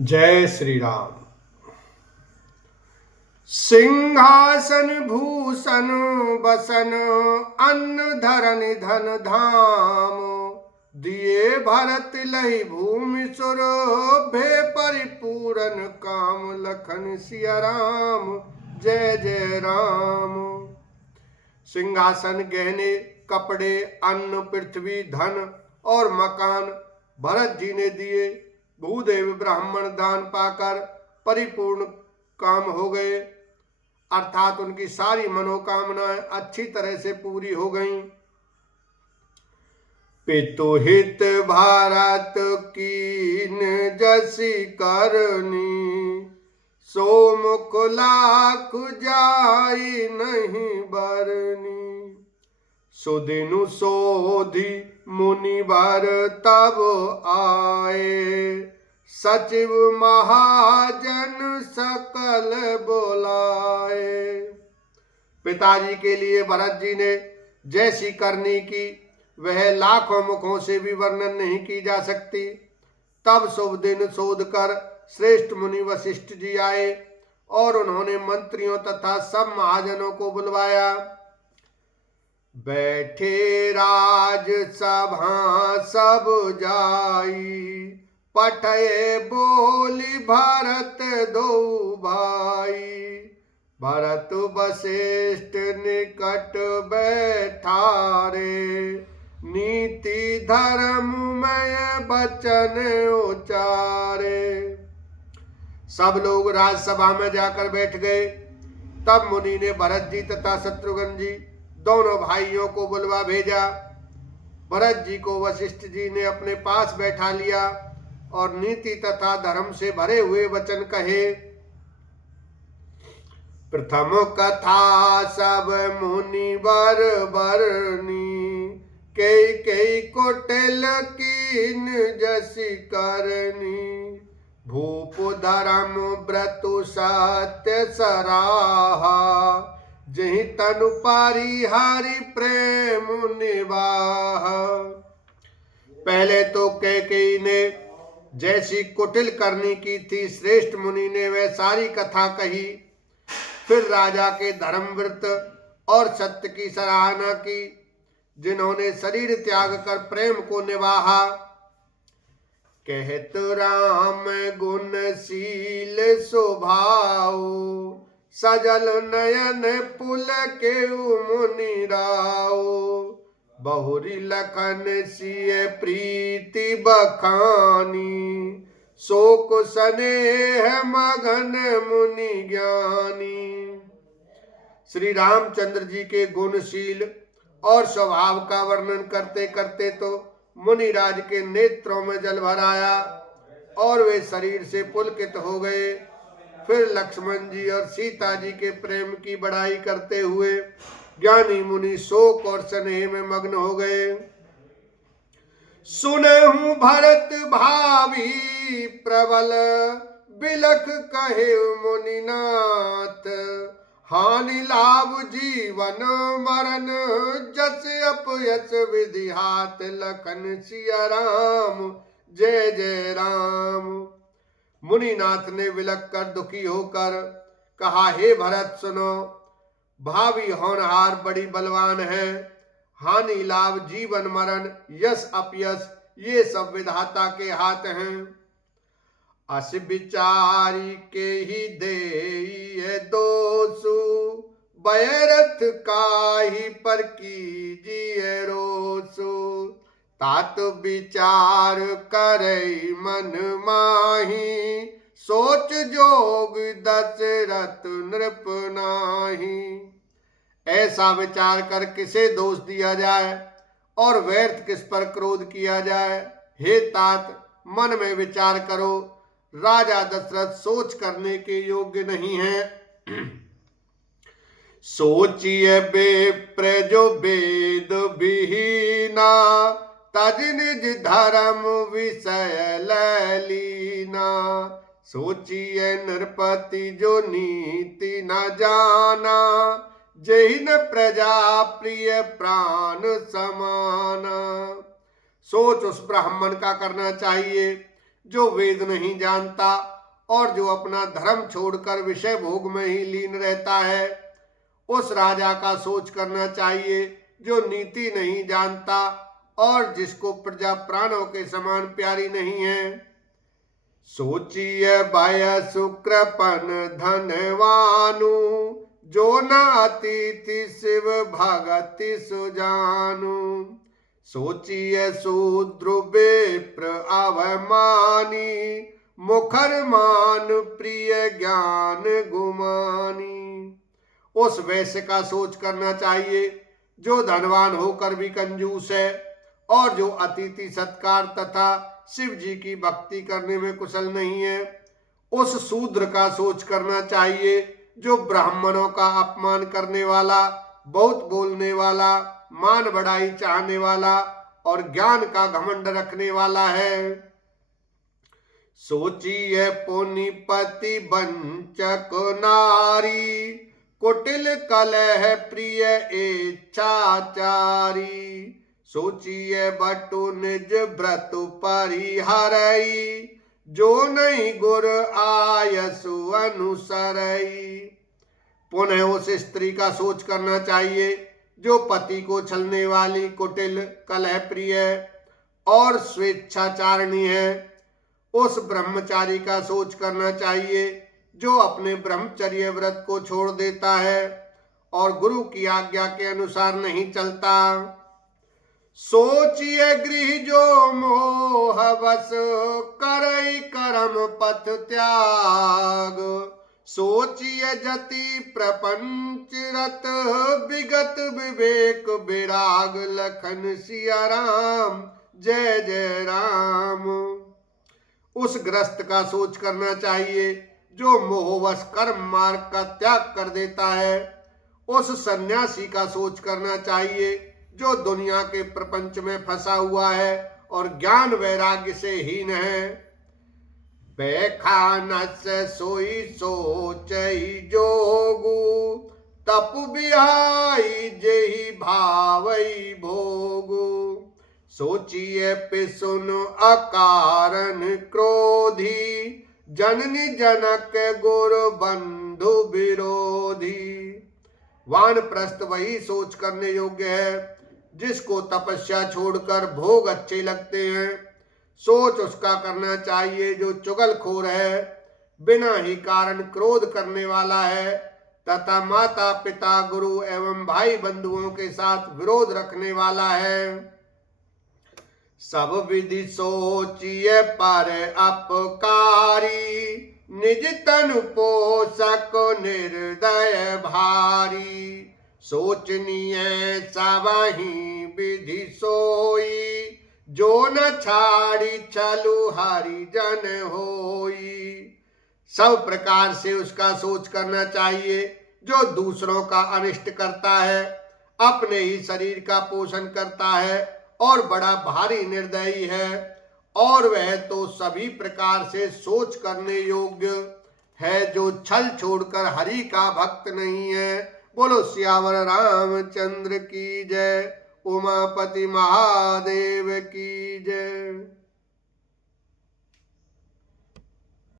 जय श्री राम। सिंहासन भूषण बसन अन्न धरन धन धाम, दिए भरत लही भूमि सुर भे परिपूरन काम, लखन सिया राम जय जय राम। सिंहासन गहने कपड़े अन्न पृथ्वी धन और मकान भरत जी ने दिए। भूदेव ब्राह्मण दान पाकर परिपूर्ण काम हो गए, अर्थात उनकी सारी मनोकामनाएं अच्छी तरह से पूरी हो गईं। पितु हित भारत कीन जसी करनी, सो मुख लाख जाई नहीं बरनी। सुदिनु सोधि मुनिवर तब आए, सचिव महाजन सकल बुलाए। पिताजी के लिए भरत जी ने जैसी करनी की वह लाखों मुखों से भी वर्णन नहीं की जा सकती। तब शुभ दिन शोध कर श्रेष्ठ मुनि वशिष्ठ जी आए और उन्होंने मंत्रियों तथा सब महाजनों को बुलवाया। बैठे राज सभा सब जाई, पठये बोली भरत दो भाई। भरत वशिष्ठ निकट बैठारे, नीति धर्म में बचन उचारे। सब लोग राजसभा में जाकर बैठ गए। तब मुनि ने भरत जी तथा शत्रुघ्न जी दोनों भाइयों को बुलवा भेजा। भरत जी को वशिष्ठ जी ने अपने पास बैठा लिया और नीति तथा धर्म से भरे हुए वचन कहे। प्रथम कथा सब मुनिवर बरनी, कई कई कुटिल कीन जसी करनी। भूप धर्म व्रतु सत्य सराहा, जहि तनु पारी हरि प्रेम निवाह। पहले तो कैकेयी ने जैसी कुटिल करनी की थी, श्रेष्ठ मुनि ने वह सारी कथा कही। फिर राजा के धर्म व्रत और सत्य की सराहना की, जिन्होंने शरीर त्याग कर प्रेम को निभाहा। कहत राम गुणशील स्वभाव, सजल नयन पुल के मुनि राव। बहुरी लखन सिय प्रीति बखानी, शोक स्नेह मगन मुनि ज्ञानी। श्री रामचंद्र जी के गुणशील और स्वभाव का वर्णन करते करते तो मुनिराज के नेत्रों में जल भर आया और वे शरीर से पुलकित हो गए। फिर लक्ष्मण जी और सीता जी के प्रेम की बड़ाई करते हुए ज्ञानी मुनि शोक और स्नेह में मग्न हो गए। सुनहु भरत भावी प्रबल, बिलख कहे मुनिनाथ। हानि लाभ जीवन मरण, जस अपयस विधि हाथ। लखन सिया राम जय जय राम। मुनिनाथ ने विलख कर दुखी होकर कहा, हे भरत सुनो, भावी होनहार बड़ी बलवान है। हानि लाभ जीवन मरण यश अपयश ये सब विधाता के हाथ हैं। अस विचारी के ही दे दोषु, बैरथ काहि पर कीजिए रोसु। तात विचार करे मन माही, सोच जोग दशरथ नृप नाही। ऐसा विचार कर किसे दोष दिया जाए और व्यर्थ किस पर क्रोध किया जाए। हे तात, मन में विचार करो, राजा दशरथ सोच करने के योग्य नहीं है। सोचिए बेप्र जो वेद विहीना, तज निज धर्म विषय ललीना। सोचिए नृपति जो नीति न जाना, जहि न प्रजा प्रिय प्राण समाना। सोच उस ब्राह्मण का करना चाहिए जो वेद नहीं जानता और जो अपना धर्म छोड़कर विषय भोग में ही लीन रहता है। उस राजा का सोच करना चाहिए जो नीति नहीं जानता और जिसको प्रजा प्राणों के समान प्यारी नहीं है। सोचिए भय सुकृपन धनवानु, जो न अतिथि शिव भगति सुजानु। सोचिए शूद्र विप्र अवमानी, मुखर मान प्रिय ज्ञान गुमानी। उस वैश्य का सोच करना चाहिए जो धनवान होकर भी कंजूस है और जो अतिथि सत्कार तथा शिव जी की भक्ति करने में कुशल नहीं है। उस शूद्र का सोच करना चाहिए जो ब्राह्मणों का अपमान करने वाला, बहुत बोलने वाला, मान बढ़ाई चाहने वाला और ज्ञान का घमंड रखने वाला है। सोचिए पुनिपति वंचक नारी, कुटिल कलह प्रिय इच्छाचारी। सोचिए बटु निज व्रत परिहरई, जो नहीं गुर आयसु अनुसरई। पुनः उस स्त्री का सोच करना चाहिए जो पति को छलने वाली, कुटिल, कलह प्रिय और स्वेच्छाचारिणी है। उस ब्रह्मचारी का सोच करना चाहिए जो अपने ब्रह्मचर्य व्रत को छोड़ देता है और गुरु की आज्ञा के अनुसार नहीं चलता। सोचिए गृह जो मोह बस, करई कर्म पथ त्याग। सोचिए जति प्रपंच रत, विगत विवेक विराग। लखन सिया राम जय जय राम। उस ग्रस्त का सोच करना चाहिए जो मोहवश कर्म मार्ग का त्याग कर देता है। उस सन्यासी का सोच करना चाहिए जो दुनिया के प्रपंच में फंसा हुआ है और ज्ञान वैराग्य से हीन है। बैखानस सोई सोचई जोगु, तप बिहाई जेहि भावई भोगु। सोचिए पिसुन अकारण क्रोधी, जननी जनक गुरु बंधु विरोधी। वानप्रस्थ वही सोच करने योग्य है जिसको तपस्या छोड़कर भोग अच्छे लगते हैं। सोच उसका करना चाहिए जो चुगलखोर है, बिना ही कारण क्रोध करने वाला है तथा माता पिता गुरु एवं भाई बंधुओं के साथ विरोध रखने वाला है। सब विधि सोचिए पर अपकारी, निज तनु पोषक निर्दय भारी। सोचनीय सबहि विधि सोई, जो न छाड़ी छलु हरि जन होई। सब प्रकार से उसका सोच करना चाहिए जो दूसरों का अनिष्ट करता है, अपने ही शरीर का पोषण करता है और बड़ा भारी निर्दयी है, और वह तो सभी प्रकार से सोच करने योग्य है जो छल छोड़कर हरि का भक्त नहीं है। बोलो सियावर रामचंद्र की जय, उमापति महादेव की जय।